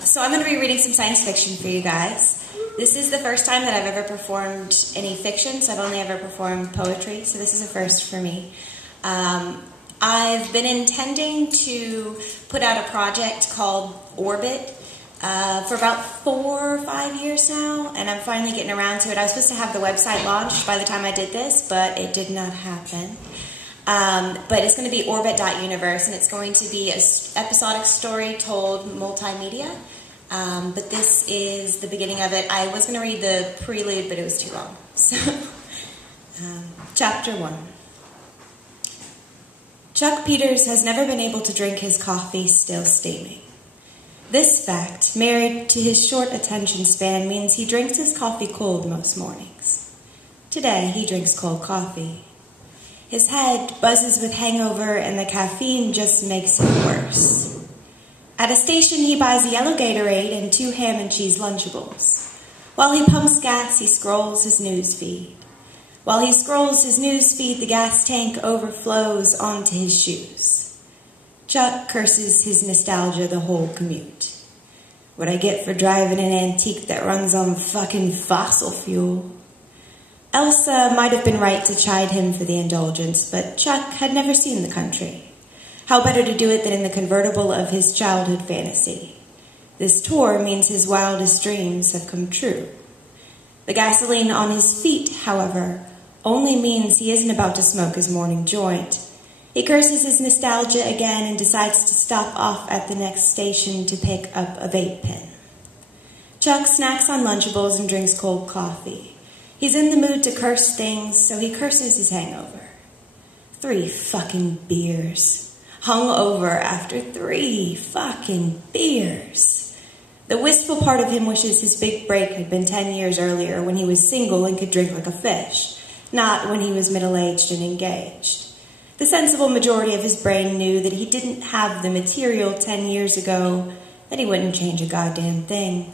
So I'm going to be reading some science fiction for you guys. This is the first time that I've ever performed any fiction, so I've only ever performed poetry, so this is a first for me. I've been intending to put out a project called Orbit for about 4 or 5 years now, and I'm finally getting around to it. I was supposed to have the website launched by the time I did this, but it did not happen. But it's going to be orbit.universe, and it's going to be an episodic story told multimedia. But this is the beginning of it. I was going to read the prelude, but it was too long. So, Chapter 1. Chuck Peters has never been able to drink his coffee still steaming. This fact, married to his short attention span, means he drinks his coffee cold most mornings. Today, he drinks cold coffee. His head buzzes with hangover, and the caffeine just makes it worse. At a station, he buys a yellow Gatorade and 2 ham and cheese Lunchables. While he pumps gas, he scrolls his news feed. While he scrolls his news feed, the gas tank overflows onto his shoes. Chuck curses his nostalgia the whole commute. What I get for driving an antique that runs on fucking fossil fuel. Elsa might have been right to chide him for the indulgence, but Chuck had never seen the country. How better to do it than in the convertible of his childhood fantasy? This tour means his wildest dreams have come true. The gasoline on his feet, however, only means he isn't about to smoke his morning joint. He curses his nostalgia again and decides to stop off at the next station to pick up a vape pen. Chuck snacks on Lunchables and drinks cold coffee. He's in the mood to curse things, so he curses his hangover. 3 fucking beers. Hung over after 3 fucking beers. The wistful part of him wishes his big break had been 10 years earlier, when he was single and could drink like a fish, not when he was middle-aged and engaged. The sensible majority of his brain knew that he didn't have the material 10 years ago, that he wouldn't change a goddamn thing.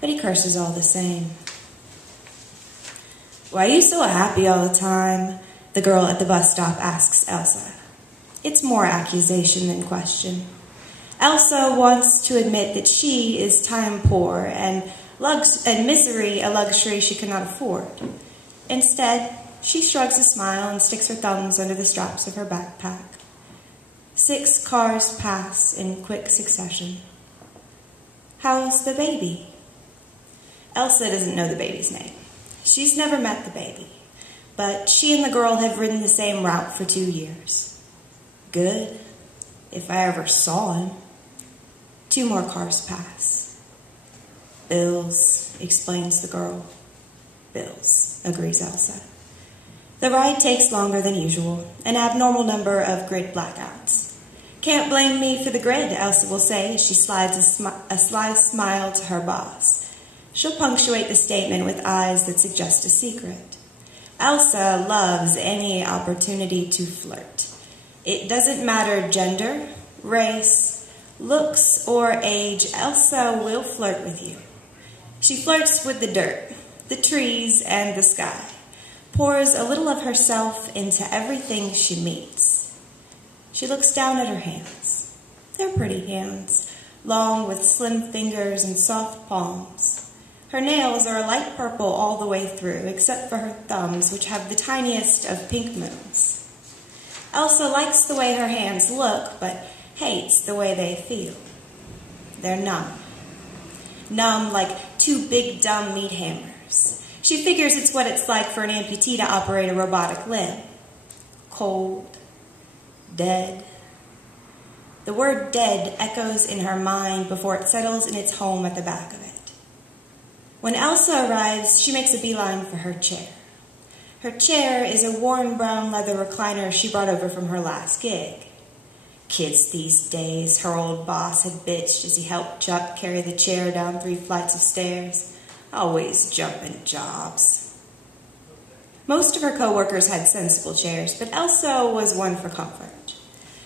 But he curses all the same. "Why are you so happy all the time?" the girl at the bus stop asks Elsa. It's more accusation than question. Elsa wants to admit that she is time poor and misery a luxury she cannot afford. Instead, she shrugs a smile and sticks her thumbs under the straps of her backpack. 6 cars pass in quick succession. "How's the baby?" Elsa doesn't know the baby's name. She's never met the baby, but she and the girl have ridden the same route for 2 years. "Good, if I ever saw him." 2 more cars pass. "Bills," explains the girl. "Bills," agrees Elsa. The ride takes longer than usual, an abnormal number of grid blackouts. "Can't blame me for the grid," Elsa will say as she slides a sly smile to her boss. She'll punctuate the statement with eyes that suggest a secret. Elsa loves any opportunity to flirt. It doesn't matter gender, race, looks, or age, Elsa will flirt with you. She flirts with the dirt, the trees, and the sky, pours a little of herself into everything she meets. She looks down at her hands. They're pretty hands, long with slim fingers and soft palms. Her nails are a light purple all the way through, except for her thumbs, which have the tiniest of pink moons. Elsa likes the way her hands look, but hates the way they feel. They're numb. Numb like 2 big dumb meat hammers. She figures it's what it's like for an amputee to operate a robotic limb. Cold. Dead. The word dead echoes in her mind before it settles in its home at the back of it. When Elsa arrives, she makes a beeline for her chair. Her chair is a worn brown leather recliner she brought over from her last gig. "Kids these days," her old boss had bitched as he helped Chuck carry the chair down 3 flights of stairs. "Always jumping jobs." Most of her co-workers had sensible chairs, but Elsa was one for comfort.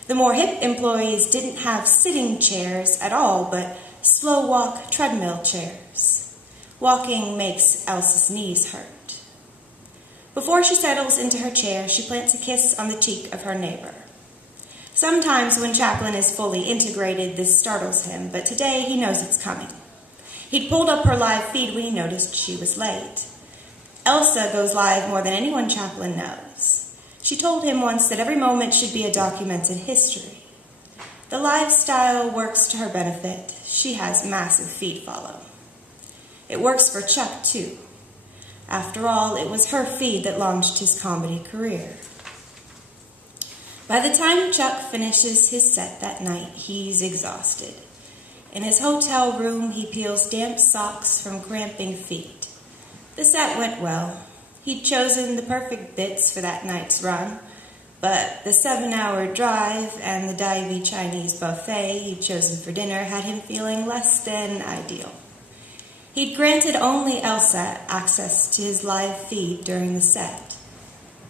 The more hip employees didn't have sitting chairs at all, but slow-walk treadmill chairs. Walking makes Elsa's knees hurt. Before she settles into her chair, she plants a kiss on the cheek of her neighbor. Sometimes when Chaplin is fully integrated, this startles him, but today he knows it's coming. He'd pulled up her live feed when he noticed she was late. Elsa goes live more than anyone Chaplin knows. She told him once that every moment should be a documented history. The lifestyle works to her benefit. She has massive feed follow. It works for Chuck, too. After all, it was her feed that launched his comedy career. By the time Chuck finishes his set that night, he's exhausted. In his hotel room, he peels damp socks from cramping feet. The set went well. He'd chosen the perfect bits for that night's run, but the 7-hour drive and the divey Chinese buffet he'd chosen for dinner had him feeling less than ideal. He'd granted only Elsa access to his live feed during the set.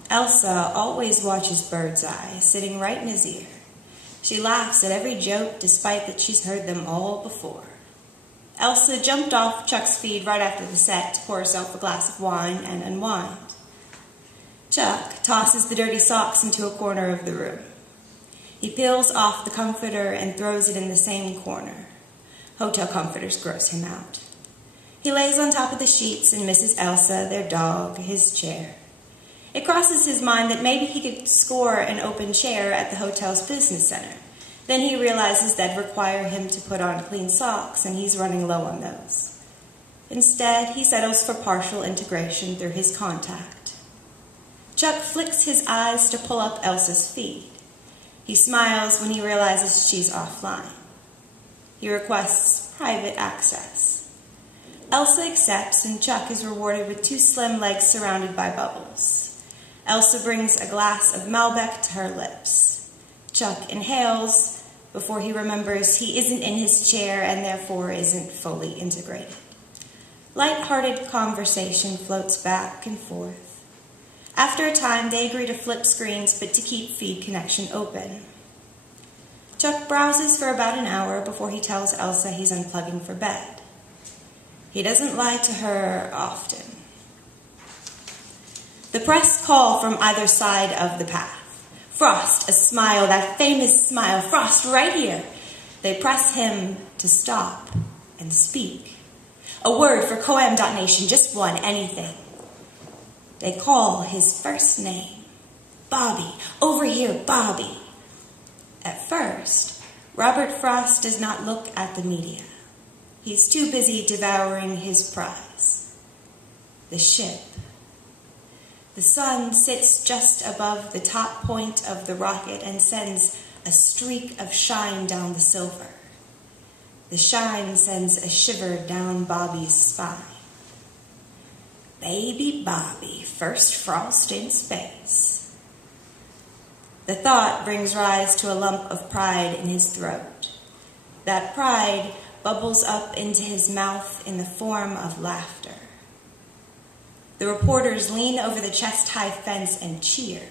Elsa always watches Bird's Eye, sitting right in his ear. She laughs at every joke, despite that she's heard them all before. Elsa jumped off Chuck's feed right after the set to pour herself a glass of wine and unwind. Chuck tosses the dirty socks into a corner of the room. He peels off the comforter and throws it in the same corner. Hotel comforters gross him out. He lays on top of the sheets and misses Elsa, their dog, his chair. It crosses his mind that maybe he could score an open chair at the hotel's business center. Then he realizes that'd require him to put on clean socks, and he's running low on those. Instead, he settles for partial integration through his contact. Chuck flicks his eyes to pull up Elsa's feed. He smiles when he realizes she's offline. He requests private access. Elsa accepts, and Chuck is rewarded with 2 slim legs surrounded by bubbles. Elsa brings a glass of Malbec to her lips. Chuck inhales before he remembers he isn't in his chair and therefore isn't fully integrated. Light-hearted conversation floats back and forth. After a time, they agree to flip screens but to keep feed connection open. Chuck browses for about an hour before he tells Elsa he's unplugging for bed. He doesn't lie to her often. The press call from either side of the path. Frost, a smile, that famous smile, Frost right here. They press him to stop and speak. A word for Coam.Nation, just one, anything. They call his first name. Bobby, over here, Bobby. At first, Robert Frost does not look at the media. He's too busy devouring his prize, the ship. The sun sits just above the top point of the rocket and sends a streak of shine down the silver. The shine sends a shiver down Bobby's spine. Baby Bobby, first frost in space. The thought brings rise to a lump of pride in his throat. That pride bubbles up into his mouth in the form of laughter. The reporters lean over the chest-high fence and cheer.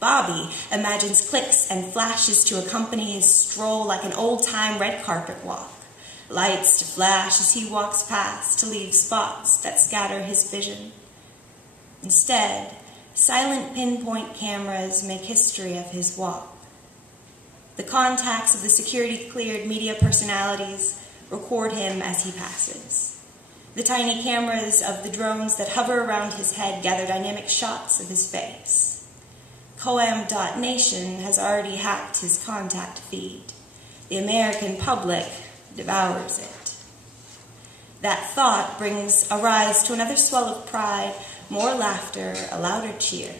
Bobby imagines clicks and flashes to accompany his stroll like an old-time red carpet walk. Lights to flash as he walks past to leave spots that scatter his vision. Instead, silent pinpoint cameras make history of his walk. The contacts of the security-cleared media personalities record him as he passes. The tiny cameras of the drones that hover around his head gather dynamic shots of his face. Coam.Nation has already hacked his contact feed. The American public devours it. That thought brings a rise to another swell of pride, more laughter, a louder cheer.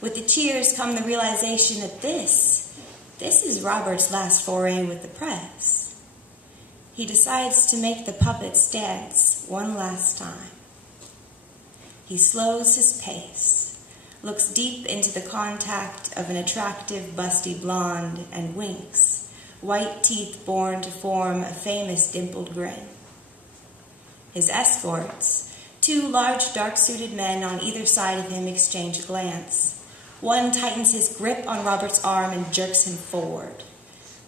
With the cheers come the realization that this is Robert's last foray with the press. He decides to make the puppets dance one last time. He slows his pace, looks deep into the contact of an attractive, busty blonde, and winks, white teeth born to form a famous dimpled grin. His escorts, 2 large, dark-suited men on either side of him, exchange a glance. One tightens his grip on Robert's arm and jerks him forward.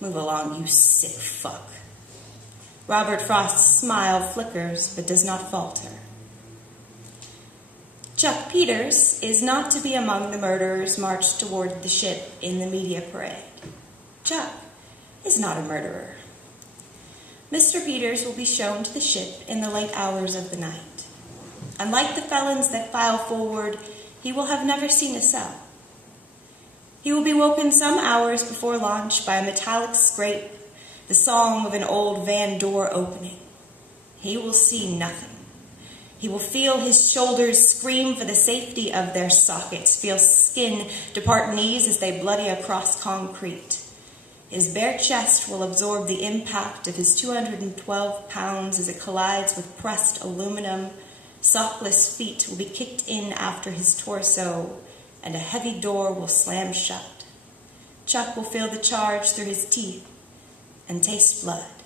Move along, you sick fuck. Robert Frost's smile flickers but does not falter. Chuck Peters is not to be among the murderers marched toward the ship in the media parade. Chuck is not a murderer. Mr. Peters will be shown to the ship in the late hours of the night. Unlike the felons that file forward, he will have never seen a cell. He will be woken some hours before launch by a metallic scrape, the song of an old van door opening. He will see nothing. He will feel his shoulders scream for the safety of their sockets, feel skin depart knees as they bloody across concrete. His bare chest will absorb the impact of his 212 pounds as it collides with pressed aluminum. Sockless feet will be kicked in after his torso, and a heavy door will slam shut. Chuck will feel the charge through his teeth and taste blood.